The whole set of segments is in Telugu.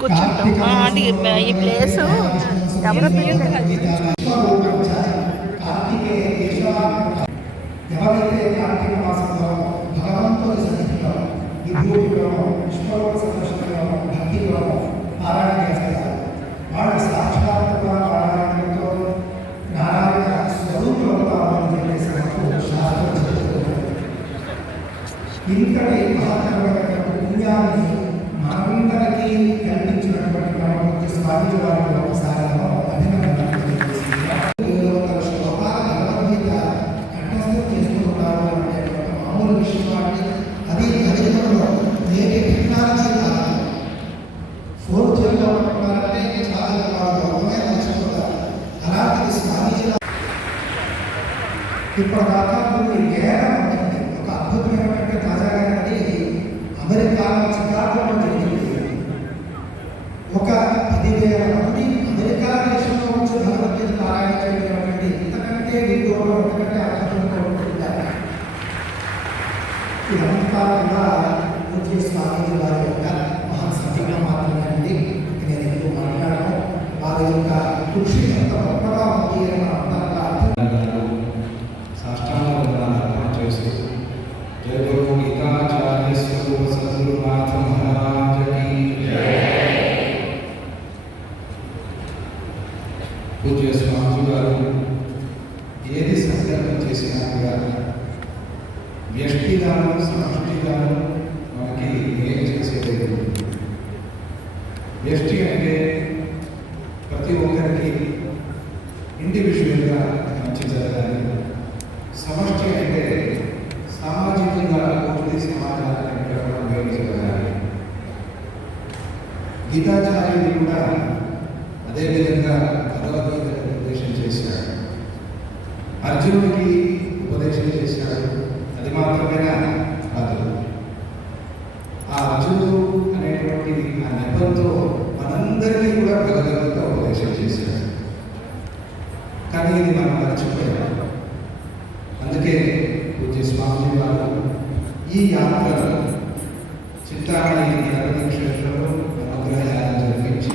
కూర్చుంటాం. ఈ ప్లేసు ఎవరో ఎవరైతే కార్తీక మాసంలో భగవంతుని సన్నిధిలో విభూతిలో పుష్పలో సంతోషంలో భక్తిలో పారాయణ చేస్తారు. వాళ్ళు సాక్షాత్తుగా పారాయణతో నారాయణ స్వరూపంలో చెప్పేసి శాస్త్రం చెబుతున్నారు. ఇంతటి మహత్తరమైనటువంటి పుణ్యాన్ని మనందరికీ కల్పించినటువంటి మనకు స్వామి వారి ఒకసారి అభినందన ఇప్పటిదాకా కొన్ని వేల మంది ఒక అద్భుతమైనటువంటి తాజాగా అమెరికాలో చికాగోలో జరిగింది. ఒక 10,000 మంది అమెరికా దేశంలో వచ్చి భగవద్గీత పారాయణ చేయడం ఇంతకంటే విద్యోగం ఇంతకంటే అద్భుతంగా ఉంటుంటారు. ఇదంతా కూడా పూజ్య స్వామి వారి యొక్క మహాసంకల్పం మాత్రమే అండి. నేను ఎక్కువ మాట్లాడను. వారి యొక్క కృషి ఎంత గొప్పగా ఉంది అని మనం పూజ్య స్వామి గారు ఏది సంకల్పం చేసినా కూడా వ్యష్టిగాను సమష్టిగాను మనకి ఏం చేసేది. వ్యష్టి అంటే ప్రతి ఒక్కరికి ఇండివిజువల్గా మంచి జరగాలి. సమష్టి అంటే సామాజికంగా పూర్తి సమాజాన్ని మేలు జరగాలి. గీతాచార్యుడు కూడా అదేవిధంగా భగవద్గీతను ఉపదేశం చేశాడు, అర్జునుడికి ఉపదేశం చేశాడు. అది మాత్రమేనా కాదు, ఆ అర్జునుడు అనేటువంటి ఆ నెపంతో మనందరికీ కూడా భగవద్గీత ఉపదేశం చేశాడు. కానీ ఇది మనం మర్చిపోయాం. అందుకే పూజ్య స్వామి వారు ఈ యాత్రలో చిత్రాన్ని క్షేత్రంలో అనుగ్రహాలను జరిపించి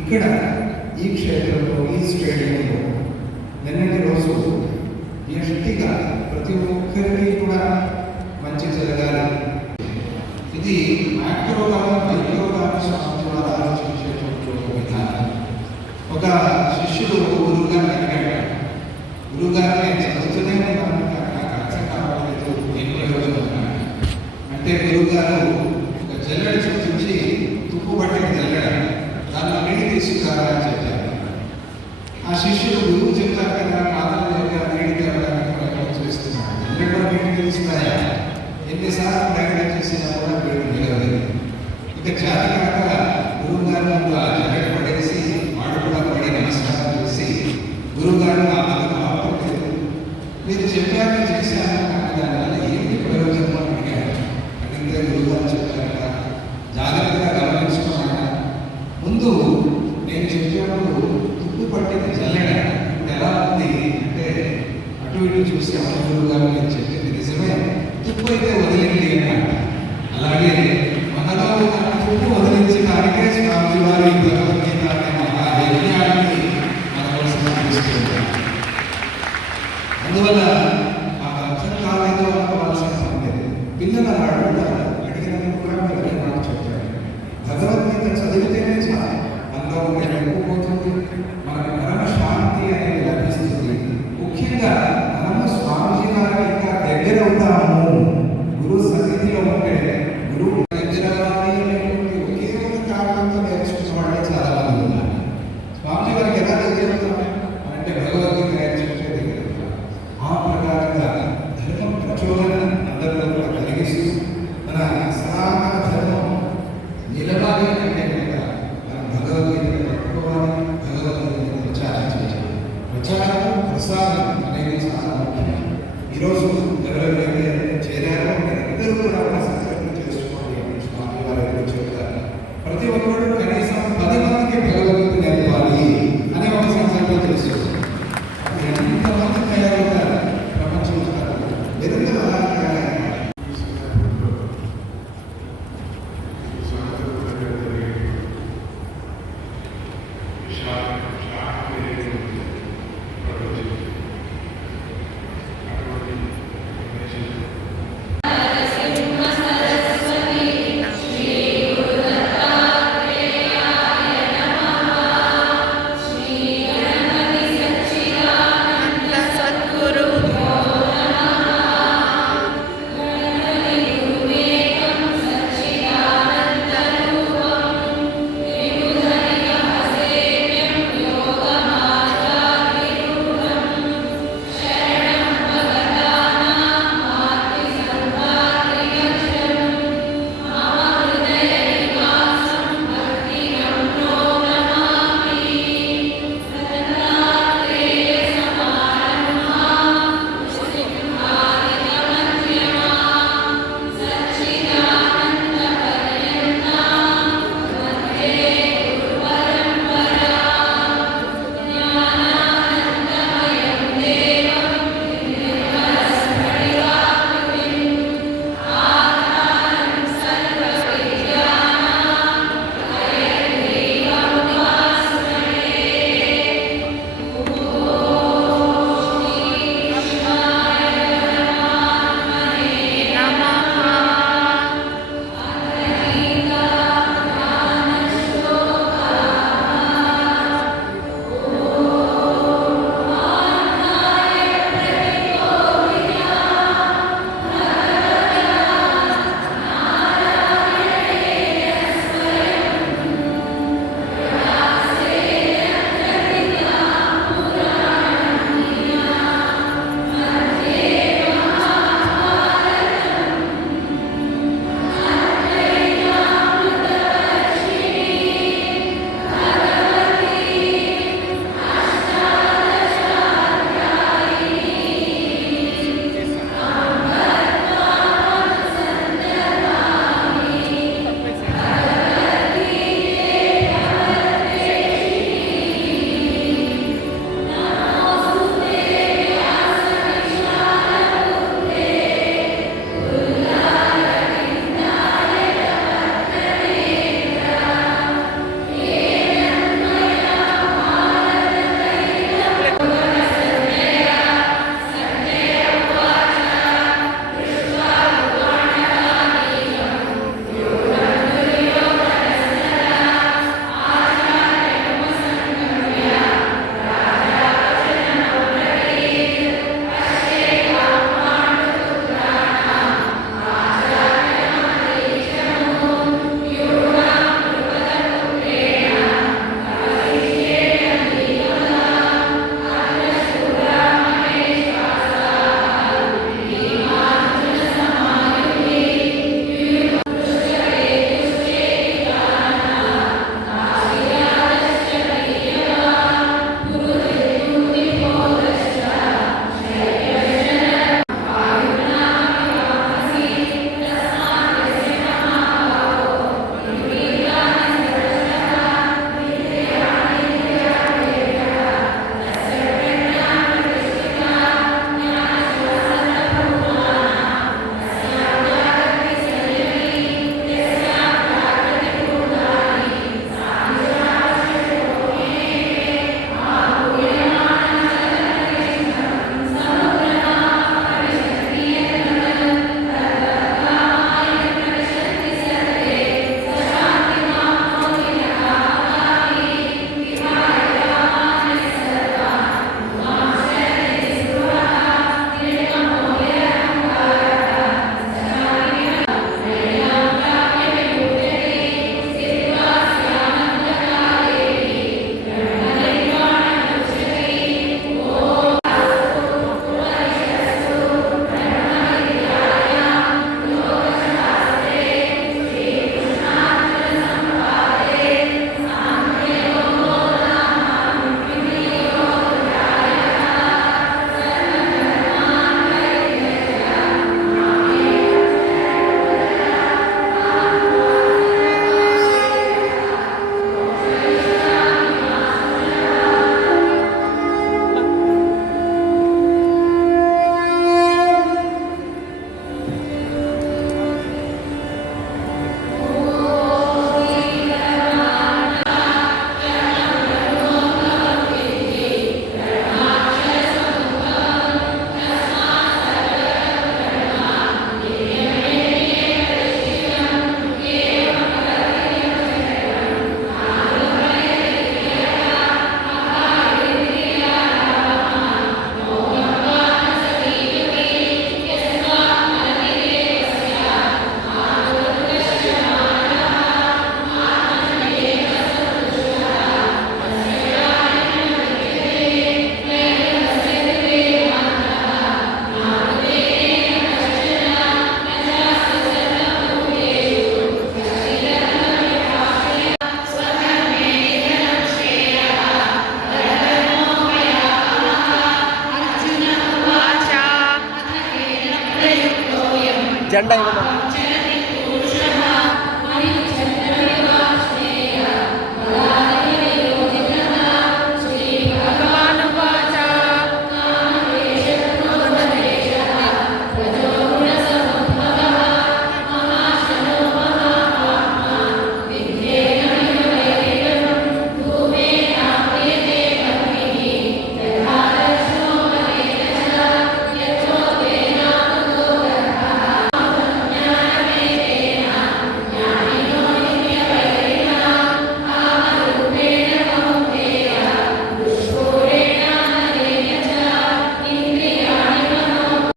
ఇక్కడ ఈ క్షేత్రంలో ఈ స్టేడియంలో నిన్నటి రోజు వ్యక్తిగా ప్రతి ఒక్కరికి కూడా మంచి జరగాలి. ఇది మ్యాక్రోగా మైక్రోగా స్వామి వారు ఆలోచించేటువంటి ఒక విధానం. ఒక శిష్యుడు గురువుగారిని అడిగాడు, గురువుగారిని నేను చదువుతూనే ఉన్నాను, నాకు అర్థం కావట్లేదు, ఏం ప్రయోజనం అంటే గురువుగారు ఒక జల్లెడ చూపించి తుప్పు పట్టిన జల్లెడ దాన్ని నీటి తీసుకురా అని చెప్పారు. ఆ శిష్యుడు గురువు చెప్తారు కదా, నాదం లేక నీటి తేవడానికి ప్రయత్నం చేస్తున్నాడు. జల్లెడలో నీటి తెలుస్తాయా? ఎన్నిసార్లు ప్రయత్నం చేసినా కూడా వీడు నిలవలేదు. ఇక జాతి కాక గురువు గారు ముందు ఆ జల్లెడ పడేసి వాడు కూడా పడి నమస్కారం చేసి, గురువుగారు ఆ పదం ఆపలేదు, మీరు చెప్పారు చేశాను, కానీ దానివల్ల ఏంటి ప్రయోజనం అని అడిగారు. అడిగితే గురువుగారు చెప్పారు కదా, జాగ్రత్తగా గమనించుకున్నాను, ముందు నేను చెప్పినప్పుడు తుప్పు పట్టిన జల్లెడ ఇప్పుడు ఎలా ఉంది అంటే అటు ఇటు చూసి గురువు గారు నేను చెప్పింది నిజమే, తుప్పు అయితే వదిలింది అన్నమాట. అలాగే మనలో ఉన్న తుప్పు వదిలించడానికే స్వామి వారి భగవద్గీత అనే మహాయజ్ఞాన్ని మన కోసం తీసుకుంటారు. అందువల్ల మాకు అర్థం కాలేదు అనుకోవాల్సిన సమయం. పిల్లలు అడుగుతారు, అడిగినప్పుడు కూడా మీరు మాట చెప్తారు. భగవద్గీత చదివితేనే చాలు, మనలో ఉండే ఎక్కుపోతుంది, మనకు పరమ శాంతి అనేది లభిస్తుంది. ముఖ్యంగా మనము స్వామిజీ గారికి ఇంకా దగ్గర అవుతాము. గురువు సన్నిధిలో ఉంటే గురువు దగ్గర ఒకే ఒక కారణంతో నేర్చుకున్న వాళ్ళే చాలా మంది ఉన్నారు. స్వామిజీ గారికి ఎలా దగ్గర అవుతాము అంటే భగవద్గీత నేర్చుకుంటే దగ్గర అవుతాం. ఆ ప్రకారంగా ధర్మం ప్రచోదనం అందరిలో కూడా కలిగిస్తూ మన సనాతన ధర్మం నిలవాలి అంటే కూడా మనం భగవద్గీతను పట్టుకోవాలి, భగవద్గీతను ప్రచారం చేయాలి. ప్రచారం ప్రసారం అనేది ఈరోజు ఎవరెవరైతే చేరారో అందరూ కూడా ఒక సంకల్పం చేసుకోండి అని స్వామి వారు ఎప్పుడు చెప్తారు. ప్రతి ఒక్కరు కనీసం 10 మందికి భగవంతుని నేర్పాలి అనే ఒక సంకల్పం చేసుకోండి. ఎంతమంది తయారవుతారు ప్రపంచం నిరంతరం అలా తయారయ్యారు. జెండా ఇవ్వమని